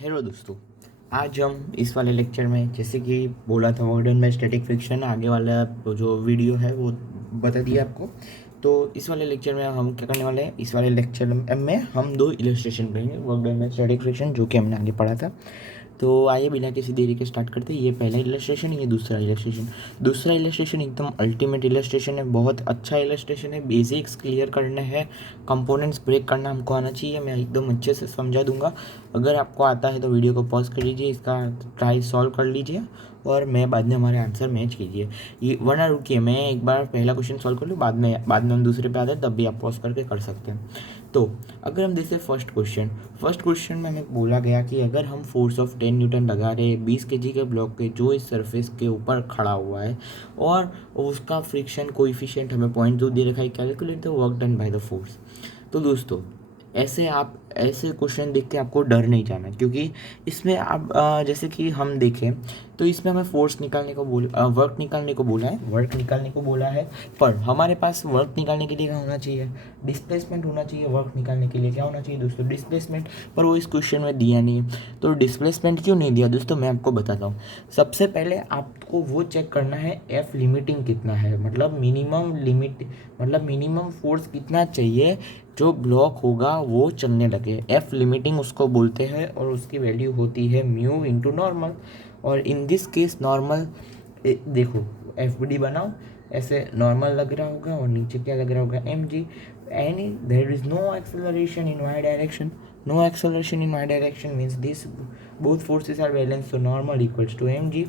Hello दोस्तों। आज हम इस वाले लेक्चर में जैसे कि बोला था वर्क डन में स्टैटिक फ्रिक्शन, आगे वाला जो वीडियो है वो बता दिया आपको। तो इस वाले लेक्चर में हम क्या करने वाले हैं, इस वाले लेक्चर में हम दो इलस्ट्रेशन करेंगे वर्क डन में स्टैटिक फ्रिक्शन, जो कि हमने आगे पढ़ा था। तो आइए बिना किसी देरी के स्टार्ट करते हैं। ये पहला इलस्ट्रेशन, ये दूसरा इलस्ट्रेशन। दूसरा इलस्ट्रेशन एकदम अल्टीमेट इलस्ट्रेशन है, बहुत अच्छा इलस्ट्रेशन है। बेसिक्स क्लियर करना है, कंपोनेंट्स ब्रेक करना हमको आना चाहिए। मैं एकदम अच्छे से समझा दूंगा। अगर आपको आता है तो वीडियो को पॉज कर लीजिए, इसका ट्राई सॉल्व कर लीजिए और मैं बाद में हमारे आंसर मैच कीजिए। ये वरना रुकिए, मैं एक बार पहला क्वेश्चन सॉल्व कर लूँ, बाद में हम दूसरे पे आते हैं, तब भी आप पॉज करके कर सकते हैं। तो अगर हम देखें फर्स्ट क्वेश्चन में हमें बोला गया कि अगर हम फोर्स ऑफ 10 न्यूटन लगा रहे 20 केजी के ब्लॉक के जो इस सरफेस के ऊपर खड़ा हुआ है और उसका फ्रिक्शन कोएफिशिएंट हमें 0.2 दे रखा है, calculate the work done by the force. तो दोस्तों ऐसे क्वेश्चन देख के आपको डर नहीं जाना, क्योंकि इसमें आप जैसे कि हम देखें तो इसमें हमें फोर्स निकालने को वर्क निकालने को बोला है। पर हमारे पास वर्क निकालने के लिए क्या होना चाहिए, डिस्प्लेसमेंट होना चाहिए। वर्क निकालने के लिए क्या होना चाहिए दोस्तों, डिस्प्लेसमेंट। पर वो इस क्वेश्चन में दिया नहीं है। तो डिस्प्लेसमेंट क्यों नहीं दिया दोस्तों, मैं आपको बताता हूँ। सबसे पहले आपको वो चेक करना है एफ लिमिटिंग कितना है, मतलब मिनिमम फोर्स कितना चाहिए जो ब्लॉक होगा वो चलने लगे। एफ लिमिटिंग उसको बोलते हैं और उसकी वैल्यू होती है म्यू इंटू नॉर्मल। और इन दिस केस नॉर्मल, देखो एफ डी बनाओ, ऐसे नॉर्मल लग रहा होगा और नीचे क्या लग रहा होगा, M G. Any there is no acceleration in Y direction. No acceleration in Y direction means this both forces are balance, तो normal equals to M G.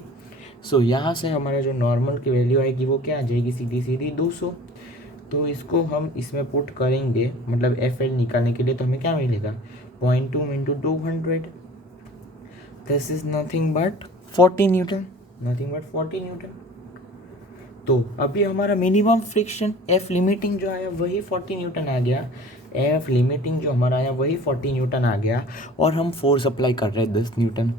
सो यहाँ से हमारा जो नॉर्मल की वैल्यू आएगी वो क्या आ जाएगी, सीधी सीधी 200। तो इसको हम इसमें पुट करेंगे, मतलब एफ एल निकालने के लिए, तो हमें क्या मिलेगा, 0.2 into 200। This is nothing but 40 Newton, तो अभी हमारा मिनिमम फ्रिक्शन एफ लिमिटिंग जो आया वही 40 न्यूटन आ गया। एफ लिमिटिंग जो हमारा आया वही 40 न्यूटन आ गया। और हम फोर्स अप्लाई कर रहे हैं 10 न्यूटन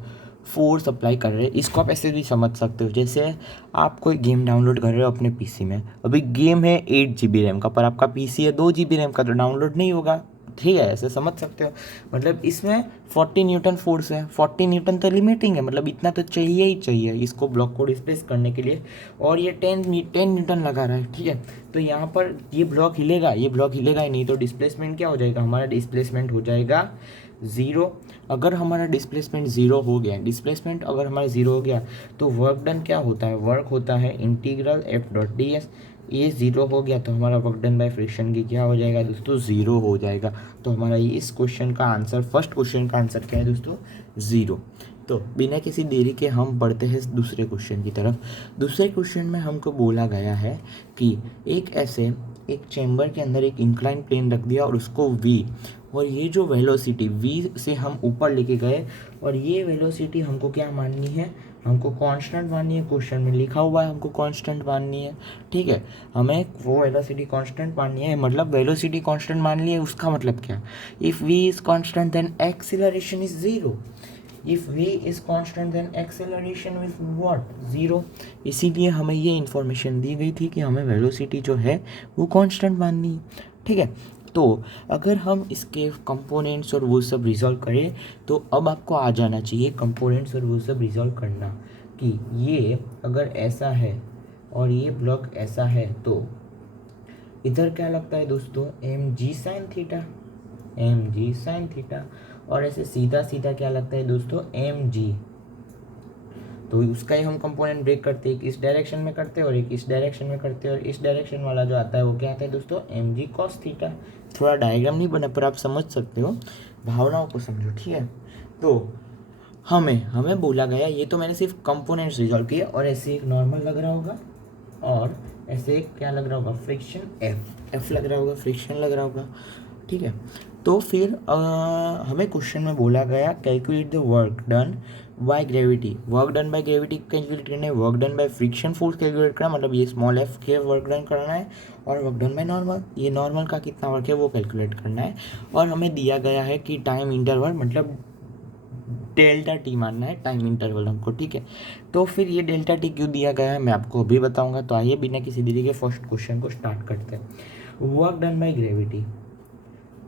फोर्स अप्लाई कर रहे हैं। इसको आप ऐसे भी समझ सकते हो, जैसे आप कोई गेम डाउनलोड कर रहे हो अपने पीसी में। अभी गेम है 8 GB रैम का, पर आपका पीसी है 2 GB रैम का, तो डाउनलोड नहीं होगा। ठीक है, ऐसे समझ सकते हो। मतलब इसमें 40 न्यूटन फोर्स है, 40 न्यूटन तो लिमिटिंग है, मतलब इतना तो चाहिए ही चाहिए इसको ब्लॉक को डिस्प्लेस करने के लिए। और ये 10 न्यूटन लगा रहा है, ठीक है। तो यहाँ पर ये ब्लॉक हिलेगा ही नहीं, तो डिस्प्लेसमेंट क्या हो जाएगा, हमारा डिस्प्लेसमेंट हो जाएगा ज़ीरो। अगर हमारा डिस्प्लेसमेंट ज़ीरो हो गया तो वर्क डन क्या होता है, वर्क होता है integral F dot D S. ये ज़ीरो हो गया तो हमारा वर्क डन बाय फ्रिक्शन की क्या हो जाएगा दोस्तों, ज़ीरो हो जाएगा। तो हमारा ये इस क्वेश्चन का आंसर, फर्स्ट क्वेश्चन का आंसर क्या है दोस्तों, ज़ीरो। तो बिना किसी देरी के हम बढ़ते हैं दूसरे क्वेश्चन की तरफ। दूसरे क्वेश्चन में हमको बोला गया है कि एक चैम्बर के अंदर एक इंक्लाइन प्लेन रख दिया और उसको वी, और ये जो वेलोसिटी वी से हम ऊपर लेके गए, और ये वेलोसिटी हमको क्या माननी है, हमको कांस्टेंट माननी है। क्वेश्चन में लिखा हुआ है हमको कांस्टेंट माननी है, ठीक है। हमें वो वेलोसिटी कांस्टेंट माननी है, मतलब वेलोसिटी कांस्टेंट मान ली है, उसका मतलब क्या, if v is constant then acceleration is zero. If v is constant then acceleration is what, zero. इसीलिए हमें ये इन्फॉर्मेशन दी गई थी कि हमें वेलोसिटी जो है वो कांस्टेंट माननी है, ठीक है। तो अगर हम इसके कंपोनेंट्स और वो सब रिजॉल्व करें, तो अब आपको आ जाना चाहिए कंपोनेंट्स और वो सब रिजॉल्व करना, कि ये अगर ऐसा है और ये ब्लॉक ऐसा है, तो इधर क्या लगता है दोस्तों, एम जी साइन थीटा, और ऐसे सीधा सीधा क्या लगता है दोस्तों, एम जी। तो उसका ही हम कंपोनेंट ब्रेक करते हैं, एक इस डायरेक्शन में करते हैं और एक इस डायरेक्शन में करते हैं, और इस डायरेक्शन वाला जो आता है वो क्या आता है दोस्तों, एम जी कॉस थीटा। थोड़ा डायग्राम नहीं बना पर आप समझ सकते हो, भावनाओं को समझो, ठीक है। तो हमें बोला गया, ये तो मैंने सिर्फ कंपोनेंट्स रिजॉल्व किए, और ऐसे एक नॉर्मल लग रहा होगा और ऐसे एक क्या लग रहा होगा, फ्रिक्शन एफ लग रहा होगा, फ्रिक्शन लग रहा होगा, ठीक है। तो फिर हमें क्वेश्चन में बोला गया calculate the work done by gravity. Work done by gravity calculate करना है, work done by friction force calculate करना, मतलब ये स्मॉल एफ के वर्क डन करना है, और वर्क डन बाय नॉर्मल, ये नॉर्मल का कितना वर्क है वो कैलकुलेट करना है। और हमें दिया गया है कि टाइम इंटरवल, मतलब डेल्टा टी मानना है टाइम इंटरवल हमको, ठीक है। तो फिर ये डेल्टा टी क्यों दिया गया है मैं आपको अभी बताऊंगा। तो आइए बिना किसी देरी के फर्स्ट क्वेश्चन को स्टार्ट करते हैं। Work done by gravity,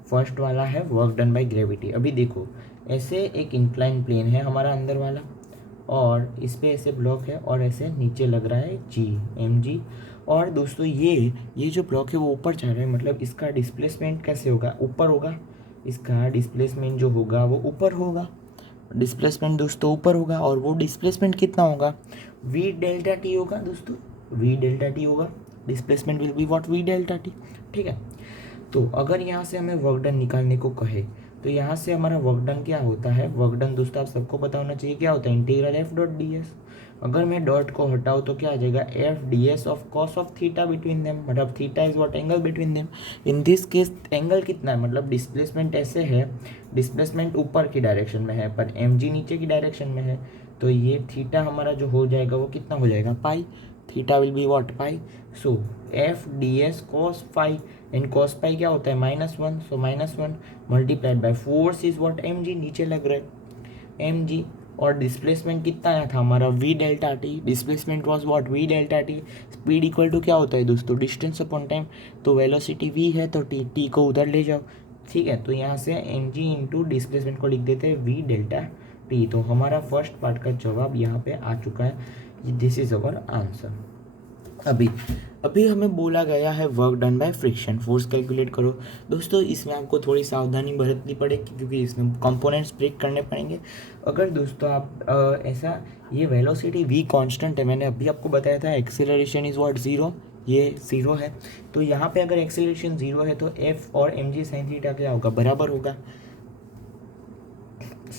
first वाला है वर्क डन बाय ग्रेविटी। अभी देखो ऐसे एक इंक्लाइन प्लेन है हमारा अंदर वाला, और इस पे ऐसे ब्लॉक है और ऐसे नीचे लग रहा है जी एम जी। और दोस्तों ये जो ब्लॉक है वो ऊपर जा रहा है, मतलब इसका डिस्प्लेसमेंट कैसे होगा, ऊपर होगा। इसका डिस्प्लेसमेंट जो होगा वो ऊपर होगा, डिस्प्लेसमेंट दोस्तों ऊपर होगा। और वो डिस्प्लेसमेंट कितना होगा, वी डेल्टा टी होगा दोस्तों, वी डेल्टा टी होगा। Displacement will be what, v delta T. ठीक है, तो अगर यहाँ से हमें वर्क डन निकालने को कहे तो यहाँ से हमारा वर्क डन क्या होता है, वर्क डन दोस्तों आप सबको पता होना चाहिए क्या होता है, integral F dot D S. अगर मैं डॉट को हटाऊँ तो क्या आ जाएगा, F D S of cos of theta between them, मतलब theta is what, angle between them. In this case angle कितना है, मतलब डिस्प्लेसमेंट ऐसे है, डिस्प्लेसमेंट ऊपर की डायरेक्शन में है पर एम जी नीचे की डायरेक्शन में है, तो ये थीटा हमारा जो हो जाएगा वो कितना हो जाएगा, pi. Theta will be what, pi. So F D S cos pi, and cos pi क्या होता है, -1, so -1 multiplied by force is what, M G, नीचे लग रहा है एम जी। और डिस्प्लेसमेंट कितना आया था हमारा, v delta t, displacement was what, v delta t. Speed equal to क्या होता है दोस्तों, डिस्टेंस अपॉन टाइम, तो वेलोसिटी वी है तो टी को उधर ले जाओ। ठीक है, तो यहाँ से एम जी इंटू डिस्प्लेसमेंट को लिख देते हैं वी डेल्टा टी। तो हमारा फर्स्ट पार्ट का जवाब यहाँ पे आ चुका है, दिस इज अवर आंसर। अभी अभी हमें बोला गया है work done by friction, force calculate करो। दोस्तों इसमें आपको थोड़ी सावधानी बरतनी पड़ेगी क्योंकि इसमें कंपोनेंट्स ब्रेक करने पड़ेंगे। अगर दोस्तों आप ऐसा, ये वेलोसिटी v कांस्टेंट है, मैंने अभी आपको बताया था एक्सेलरेशन इज़ व्हाट, ज़ीरो, ये ज़ीरो है। तो यहाँ पे अगर एक्सेलरेशन ज़ीरो है तो f और एम जी साइन थीटा क्या होगा, बराबर होगा।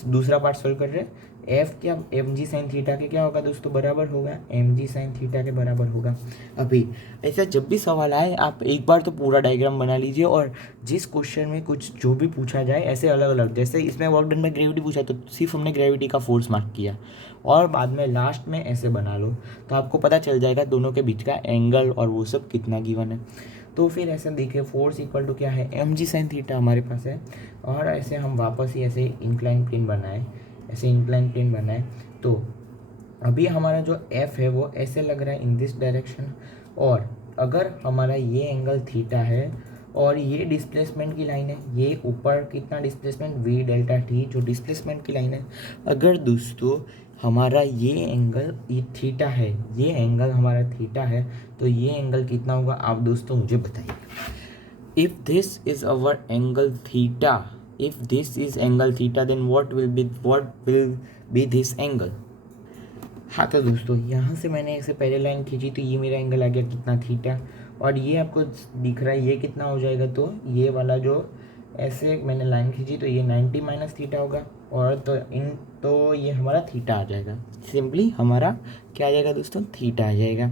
दूसरा पार्ट सोल्व कर रहे हैं, एफ क्या एम जी साइन थीटा के क्या होगा दोस्तों, बराबर होगा, एम जी साइन थीटा के बराबर होगा। अभी ऐसा जब भी सवाल आए आप एक बार तो पूरा डायग्राम बना लीजिए, और जिस क्वेश्चन में कुछ जो भी पूछा जाए ऐसे अलग अलग, जैसे इसमें वर्क डन बाय ग्रेविटी पूछा तो सिर्फ हमने ग्रेविटी का फोर्स मार्क किया, और बाद में लास्ट में ऐसे बना लो तो आपको पता चल जाएगा दोनों के बीच का एंगल और वो सब कितना गिवन है। तो फिर ऐसा देखिए, फोर्स इक्वल टू क्या है, एम जी साइन थीटा हमारे पास है, और ऐसे हम वापस ही ऐसे इंक्लाइन प्लेन बनाए, ऐसे इंक्लाइन प्लेन बनाए। तो अभी हमारा जो एफ है वो ऐसे लग रहा है इन दिस डायरेक्शन, और अगर हमारा ये एंगल थीटा है और ये डिस्प्लेसमेंट की लाइन है, ये ऊपर कितना डिस्प्लेसमेंट, वी डेल्टा टी जो डिस्प्लेसमेंट की लाइन है। अगर दोस्तों हमारा ये एंगल ये थीटा है, ये एंगल हमारा थीटा है, तो ये एंगल कितना होगा आप दोस्तों मुझे बताइए। If this is our angle theta, if this is angle theta then what will be this angle। हाँ तो दोस्तों यहाँ से मैंने इसे पहले लाइन खींची तो ये मेरा एंगल आ गया कितना, थीटा। और ये आपको दिख रहा है ये कितना हो जाएगा, तो ये वाला जो ऐसे मैंने लाइन खींची तो ये 90 माइनस थीटा होगा, और तो ये हमारा थीटा आ जाएगा, सिंपली हमारा क्या आ जाएगा दोस्तों, थीटा आ जाएगा।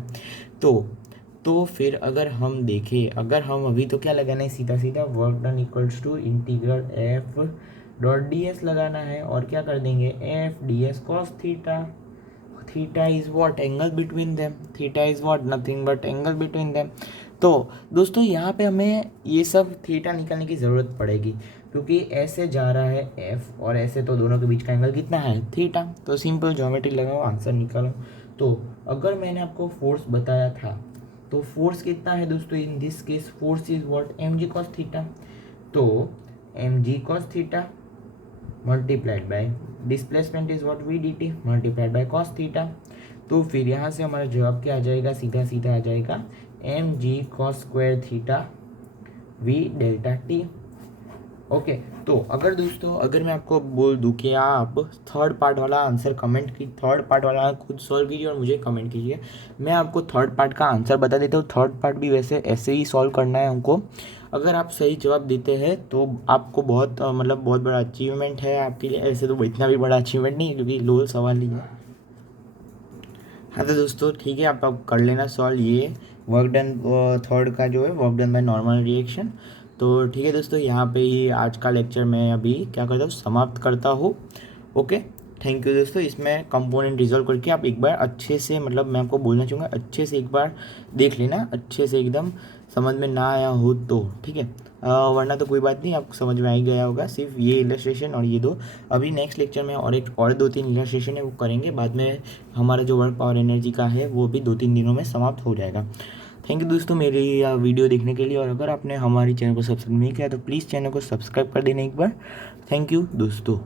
तो फिर अगर हम देखें, अगर हम अभी तो क्या लगाना है, सीधा सीधा work done equals to integral F dot D s लगाना है, और क्या कर देंगे, F D S cos theta, theta is what, angle between them, theta is what, nothing but angle between them. तो दोस्तों यहाँ पे हमें ये सब थीटा निकालने की ज़रूरत पड़ेगी क्योंकि ऐसे जा रहा है एफ और ऐसे, तो दोनों के बीच का एंगल कितना है, थीटा। तो सिंपल ज्योमेट्री लगाओ, आंसर निकालो। तो अगर मैंने आपको फोर्स बताया था तो फोर्स कितना है दोस्तों, in this case force is what, M G cos theta. तो M G cos theta multiplied by displacement is what, V D T multiplied by cos theta. तो फिर यहाँ से हमारा जवाब क्या आ जाएगा, सीधा सीधा आ जाएगा M G cos square theta v delta t. Okay, तो अगर दोस्तों अगर मैं आपको बोल दूं कि आप थर्ड पार्ट वाला आंसर थर्ड पार्ट वाला खुद सॉल्व कीजिए और मुझे कमेंट कीजिए, मैं आपको थर्ड पार्ट का आंसर बता देता हूँ। थर्ड पार्ट भी वैसे ऐसे ही सॉल्व करना है हमको। अगर आप सही जवाब देते हैं तो आपको बहुत मतलब बहुत बड़ा अचीवमेंट है आपके लिए। ऐसे तो इतना भी बड़ा अचीवमेंट नहीं है क्योंकि लोल सवाल ही है। हाँ तो दोस्तों ठीक है, आप कर लेना सॉल्व ये वर्क डन थर्ड का जो है work done by normal reaction. तो ठीक है दोस्तों, यहाँ पे ही आज का लेक्चर मैं अभी क्या करता हूँ, समाप्त करता हूँ। ओके, थैंक यू दोस्तों। इसमें कंपोनेंट रिजॉल्व करके आप एक बार अच्छे से, मतलब मैं आपको बोलना चाहूँगा अच्छे से एक बार देख लेना, अच्छे से एकदम समझ में ना आया हो तो ठीक है, वरना तो कोई बात नहीं, आपको समझ में आ ही गया होगा। सिर्फ ये इलस्ट्रेशन और ये दो, अभी नेक्स्ट लेक्चर में और 2-3 इलस्ट्रेशन है वो करेंगे। बाद में हमारा जो वर्क पावर एनर्जी का है वो भी 2-3 दिनों में समाप्त हो जाएगा। थैंक यू दोस्तों मेरी वीडियो देखने के लिए, और अगर आपने हमारी चैनल को सब्सक्राइब नहीं किया तो प्लीज़ चैनल को सब्सक्राइब कर देना एक बार। थैंक यू दोस्तों।